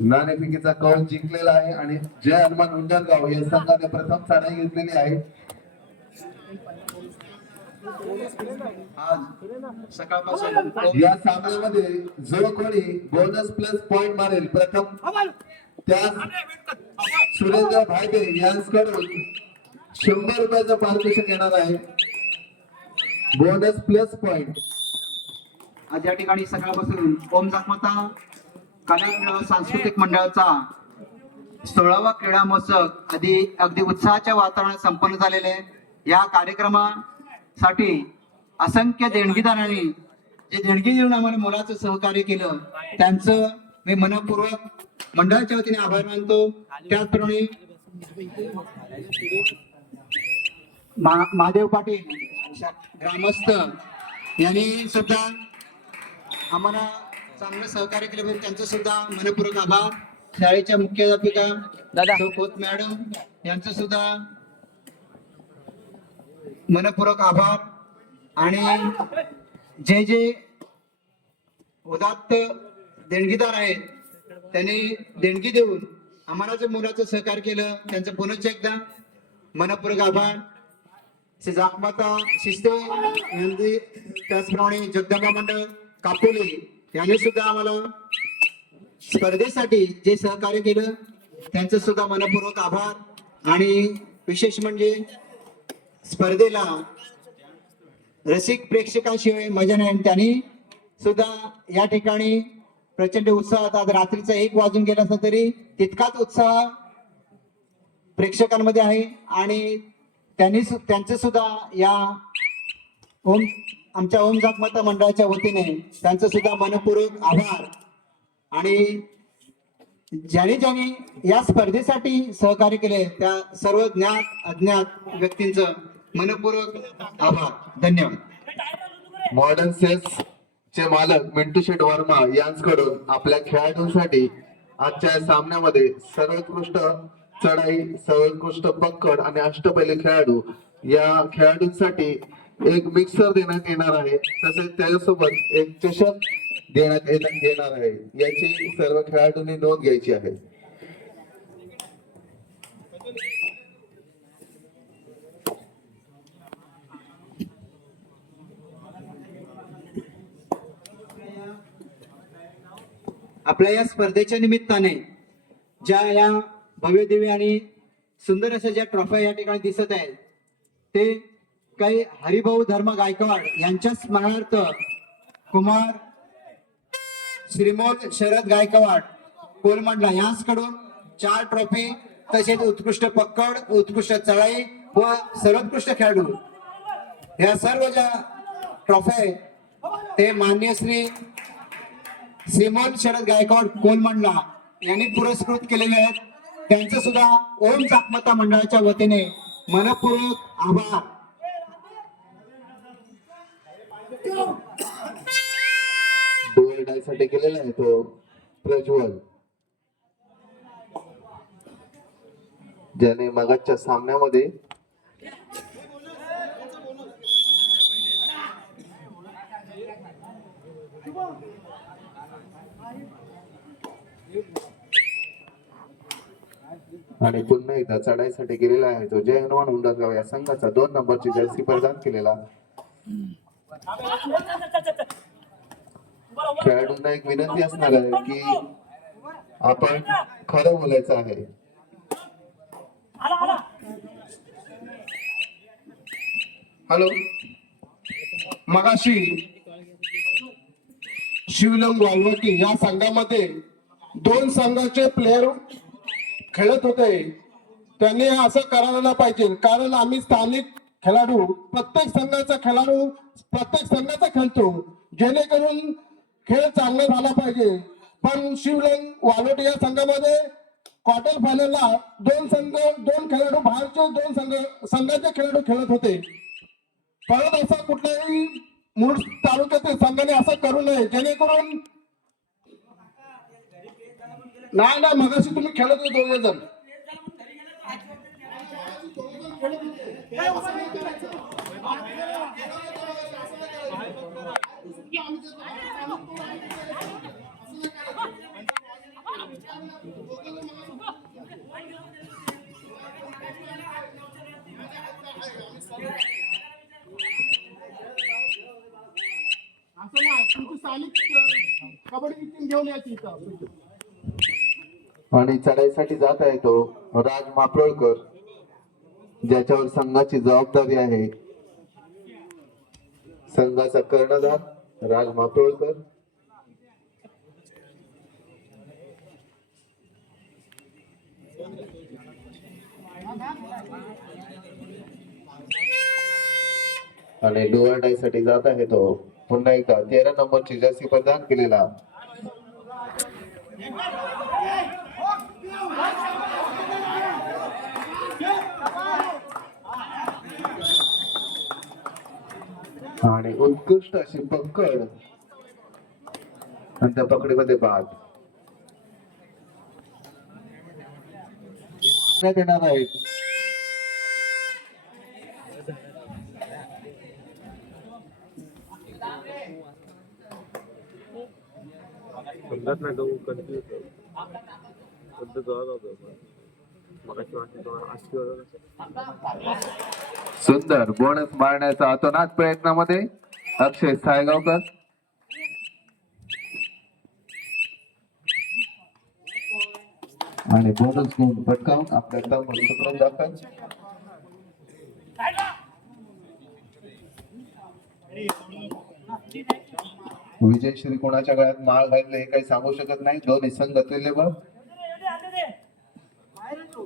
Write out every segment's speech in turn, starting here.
नाणेफेकीचा कौल जिंकलेला आहे आणि जय हनुमान उंडरगाव या संघाने प्रथम चढाई घेतलेली आहे. या सामन्यामध्ये जो कोणी बोनस प्लस पॉइंट मारेल प्रथम त्या सुरेंद्र भायबे यांच्याकडून शंभर रुपयाचं पारितोषिक येणार आहे. बोनस प्लस पॉइंट आज या ठिकाणी सकाळपासून ओम जागमाता कला सांस्कृतिक मंडळाचा सोळावा क्रीडा महोत्सव आधी अगदी उत्साहाच्या वातावरणात संपन्न झालेले आहे. या कार्यक्रमासाठी असंख्य देणगीदारांनी जे देणगी देऊन आम्हाला मोलाचं सहकार्य केलं त्यांचं मी मनपूर्वक मंडळाच्या वतीने आभार मानतो. त्याचप्रमाणे महादेव पाटील ग्रामस्थ यांनी सुद्धा आम्हाला चांगलं सहकार्य केल्याबद्दल त्यांचं सुद्धा मनपूर्वक आभार. शाळेच्या मुख्याध्यापिका सौ खोत मॅडम यांचं सुद्धा मनपूर्वक आभार. आणि जे जे उदात्त देणगीदार आहेत त्यांनी देणगी देऊन आम्हाला जे मुलाचं सहकार्य केलं त्यांचं पुनश्च एकदा मनपूर्वक आभार. श्री जागमाता शिस्ते त्याचप्रमाणे जगदंबा मंडळ कापोली यांनी सुद्धा आम्हाला स्पर्धेसाठी जे सहकार्य केलं त्यांचं सुद्धा मनपूर्वक आभार. आणि विशेष म्हणजे स्पर्धेला रसिक प्रेक्षकांशिवाय मजा नाही आणि त्यांनी सुद्धा या ठिकाणी प्रचंड उत्साहात आज रात्रीचा एक वाजून गेला असला तरी तितकाच उत्साह प्रेक्षकांमध्ये आहे. आणि त्यांनी सु- त्यांचे सुद्धा या ओम आमच्या ओम जागमाता मंडळाच्या वतीने त्यांचं सुद्धा मनपूर्वक आभार. आणि ज्याने ज्याने या स्पर्धेसाठी सहकार्य केले त्या सर्व ज्ञात अज्ञात व्यक्तींचं मनपूर्वक आभार. धन्यवाद. मॉडर्न सेल्स चे मालक मिंटू शेट वर्मा यांच्याकडून आपल्या खेळाडूंसाठी आजच्या सामन्यामध्ये सर्वोत्कृष्ट चढाई सर्वोत्कृष्ट पक्कड आणि अष्टपैली खेळाडू या खेळाडूंसाठी एक मिक्सर देण्यात येणार आहे. तसेच त्याच्यासोबत एक चषक देण्यात येणार आहे. याची सर्व खेळाडूंनी नोंद घ्यायची आहे. आपल्या या स्पर्धेच्या निमित्ताने ज्या या भव्य दिव्य आणि सुंदर अशा ज्या ट्रॉफ्या या ठिकाणी दिसत आहेत ते काही हरिभाऊ धर्म गायकवाड यांच्या स्मरणार्थ कुमार श्रीमोद शरद गायकवाड कोलमंडला यांच्याकडून चार ट्रॉफी तसेच उत्कृष्ट पक्कड उत्कृष्ट चढाई व सर्वोत्कृष्ट खेळाडू. या सर्व ज्या ट्रॉफ्या आहेत ते मान्य श्री श्रीमोद शरद गायकवाड कोलमंडला यांनी पुरस्कृत केलेले आहेत. त्यांचं सुद्धा ओम चाकमता मंडळाच्या वतीने मनपूर्वक आभार. साठी केलेला आहे तो प्रज्वल. ज्याने मगाच्या सामन्यामध्ये आणि पुन्हा एकदा चढाईसाठी गेलेला आहे तो जय हनुमान उंडरगाव या संघाचा दोन नंबरची जर्सी प्रदान केलेला. खेळाडूंना एक विनंती असणार आहे की आपण खरं बोलायचं आहे. हॅलो. मगाशी शिवलंग वालवटी या संघामध्ये दोन संघाचे प्लेयर खेळत होते. त्यांनी असं करायला पाहिजे. कारण आम्ही स्थानिक खेळाडू प्रत्येक संघाचा खेळाडू प्रत्येक संघाचा खेळतो. जेणेकरून खेळ चांगला झाला पाहिजे. पण शिवलंग वालोट या संघामध्ये क्वार्टर फायनलला दोन संघ दोन खेळाडू बाहेरचे दोन संघ संघाचे खेळाडू खेळत होते. परत असं कुठल्याही मूळ तालुक्यातील संघाने असं करू नये जेणेकरून नाही ना मगाशी तुम्ही खेळत होते दोघे जण. असं ना कबड्डी घेऊन आणि चढाईसाठी जात आहे तो राज मापळकर ज्याच्यावर संघाची जबाबदारी आहे. संघाचा कर्णधार राज मातोळकर. आणि डोळा साठी जात आहे तो. पुन्हा एकदा तेरा नंबरची जर्सी प्रदान केलेला. आणि उत्कृष्ट अशी पकड आणि त्या पकडीमध्ये बाद. देणार आहे. आहेत समजत नाही तो कन्फ्युज कोणतं जवळ सुंदर बोनस मारण्याचा अतोनात प्रयत्नामध्ये अक्षय सायगावकर. आणि बोनस गुण पटकावून आपल्या तंबू सुकरून विजयश्री कोणाच्या गळ्यात माळ घातले हे काही सांगू शकत नाही. दोन्ही संघ तुल्यबळ.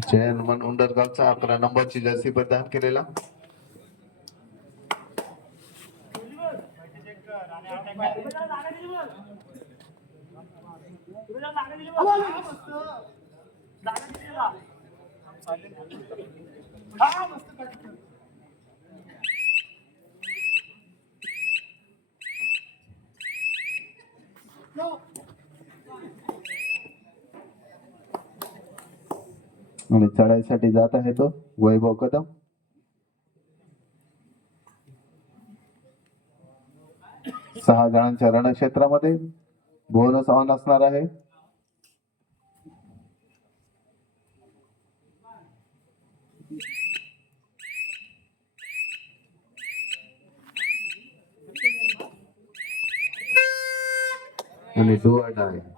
जय हनुमान उंडरगावचा अकरा नंबरची जर्सी प्रदान केलेला. आणि चढाईसाठी जात आहे तो. वैभव कदम. सहा जणांच्या रणक्षेत्रामध्ये बोनस ऑन असणार आहे. आणि डो आहे.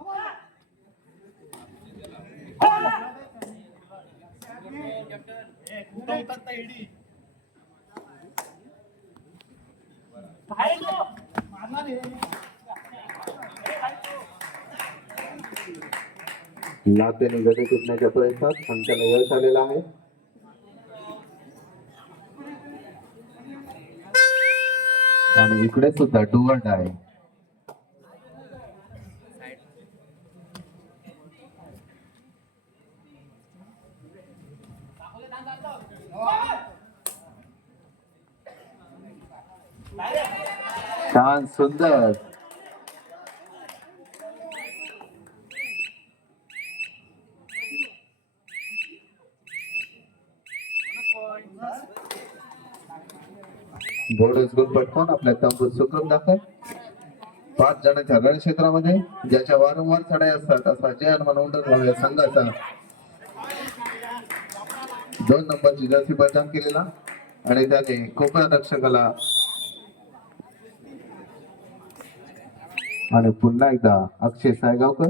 लातेने गडे टिपण्याच्या प्रयत्नात पण त्याला यश आलेला आहे. आणि इकडे सुद्धा डुवट आहे. छान सुंदर. बोर्डच गुण पटकावून आपल्या तंबू सुक्रम दाखल. पाच जणांच्या रण क्षेत्रामध्ये ज्याच्या वारंवार चढाई असतात असा जय हनुमान उंडर या संघाचा. दोन नंबरची जर्सी परिधान केलेला आणि त्याने कोकण रक्षकाला आणि पुन्हा एकदा अक्षय सायगावकर.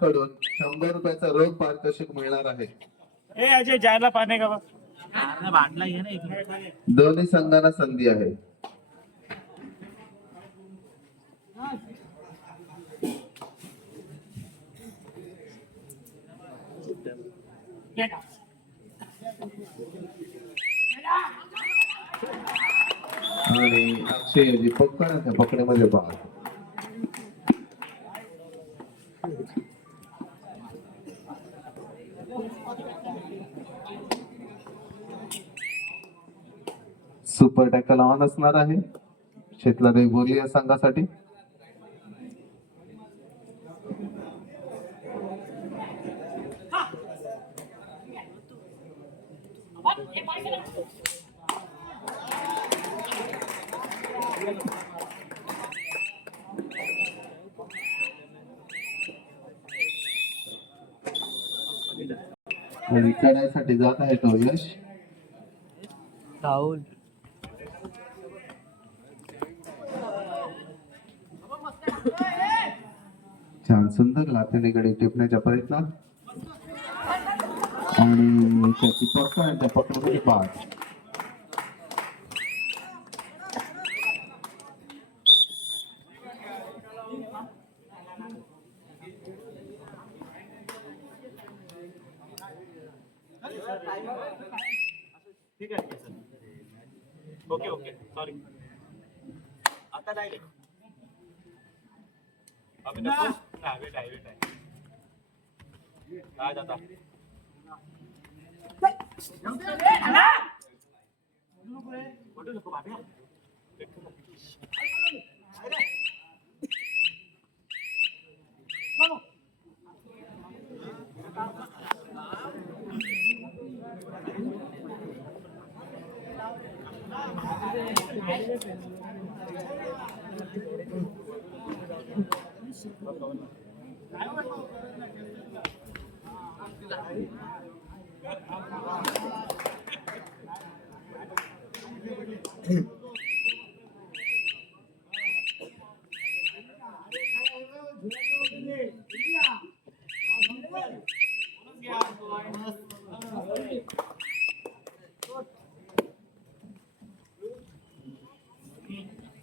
कडून शंभर रुपयाचा रोख पारितोषिक मिळणार आहे. ए अजय जायला पाणी का दोन्ही संघांना संधी आहे. आणि अक्षय पकड आहे त्या पकड्यामध्ये पहा सुपर टॅकल ऑन असणार आहे. शेतला बोरली या संघासाठी. आणि जात आहे तो यश. राहुल. छान सुंदर लाथेने टिपण्याच्या प्रयत्नात. आणि त्याची पकड त्या पकडमध्ये बाद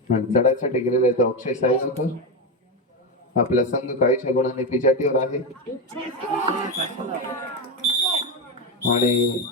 चढायसाठी गेलेला आहे तो अक्षय साईनंतर आपला संघ काहीशा गुणाने पिछाटीवर आहे. आणि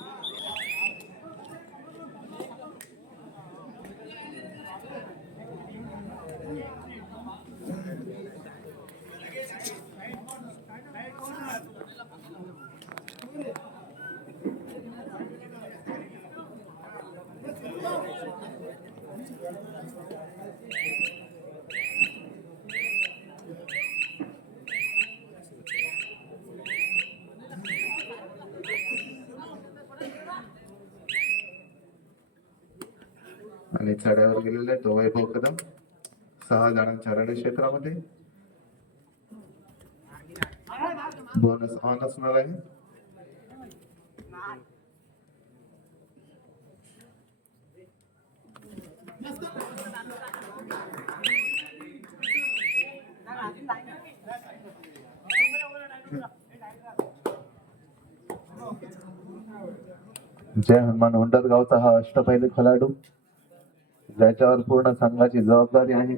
आणि चढ्यावर गेलेला आहे तो वैभव कदम सहा जणांच्या रण क्षेत्रामध्ये. बोनस ऑन असणार आहे. जय हनुमान हुंडत गावचा हा अष्टपैलू खेळाडू. ज्याच्यावर पूर्ण संघाची जबाबदारी आहे.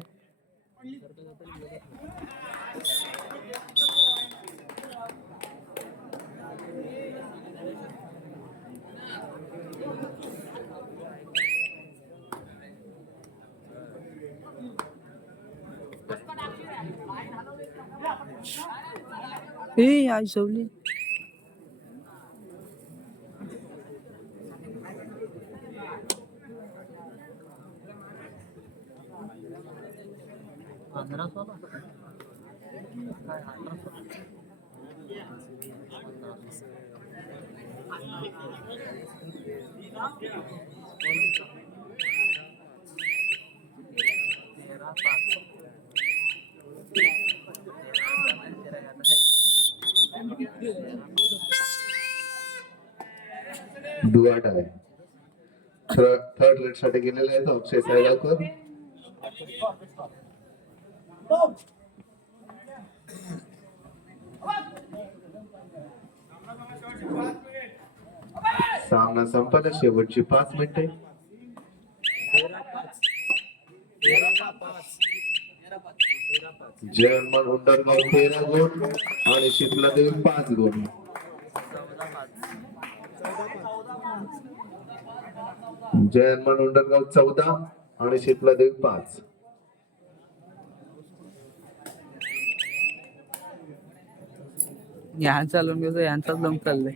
ए आई सवली. पंधरा सोळा थर्ड रेट साठी गेलेले आहेत तो अक्षय सामना संपला शेवटची पाच मिनिटे. जयमान उंडरगाव तेरा गुण आणि शीतला देऊन पाच गुण जयमान उंडरगाव चौदा आणि शीतला देवी पाच. ह्या चालून घेतो यांचाच लोन चाललंय.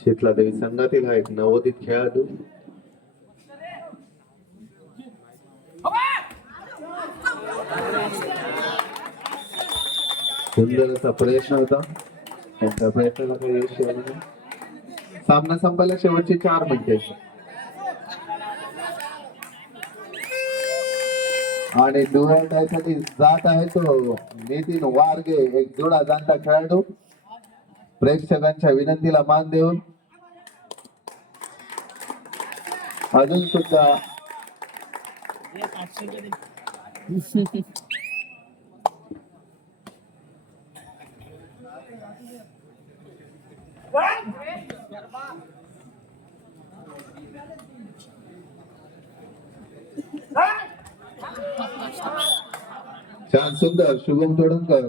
शीतला देवी संघातील हा एक नवोदित खेळाडू. सुंदर असा प्रयत्न होता. त्यांच्या प्रयत्नाला काही यश सामना संपायला शेवटचे चार मिनिटे. आणि साठी जात आहे तो नितीन वारगे एक जुडा जाणता खेळाडू. प्रेक्षकांच्या विनंतीला मान देऊन अजून सुद्धा छान सुंदर शुभम तोडणकर.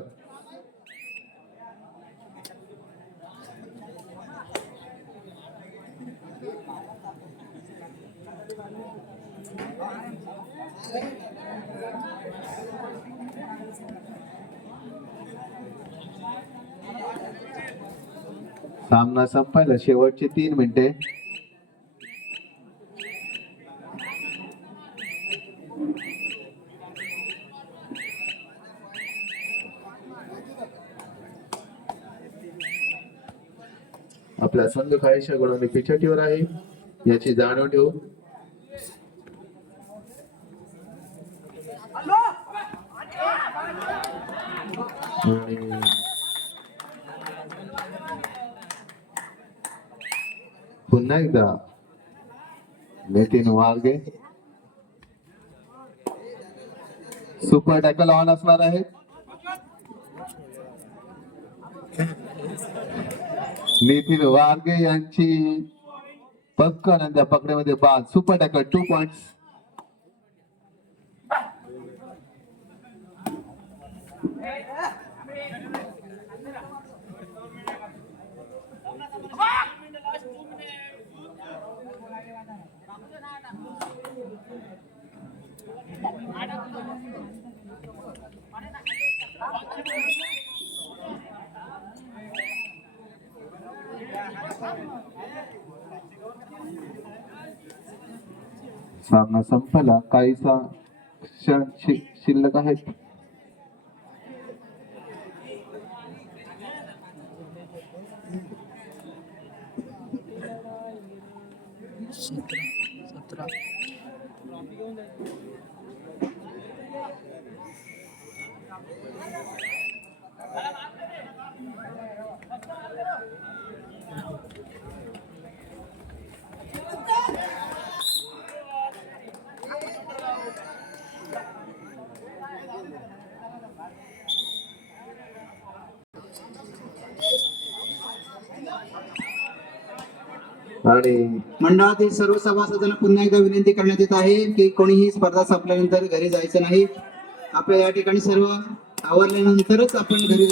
सामना संपायला शेवटचे तीन मिनिटे. आपला संघ काहीशा गुणाने पिछाटीवर आहे. याची जाणीव ठेवू. आणि पुन्हा एकदा Nitin Waghe super tackle on असणार आहे नितीन वाघे यांची पक्कन आणि त्या पकडेमध्ये बाद सुपर टॅकल टू पॉइंट सामना संपला. काहीसा क्षण शि- शिल्लक आहेत. आणि मंडळातील सर्व सभासदांना पुन्हा एकदा विनंती करण्यात येत आहे की कोणीही स्पर्धा संपल्यानंतर घरी जायचं नाही. आपल्या या ठिकाणी सर्व आवरल्यानंतरच आपण घरी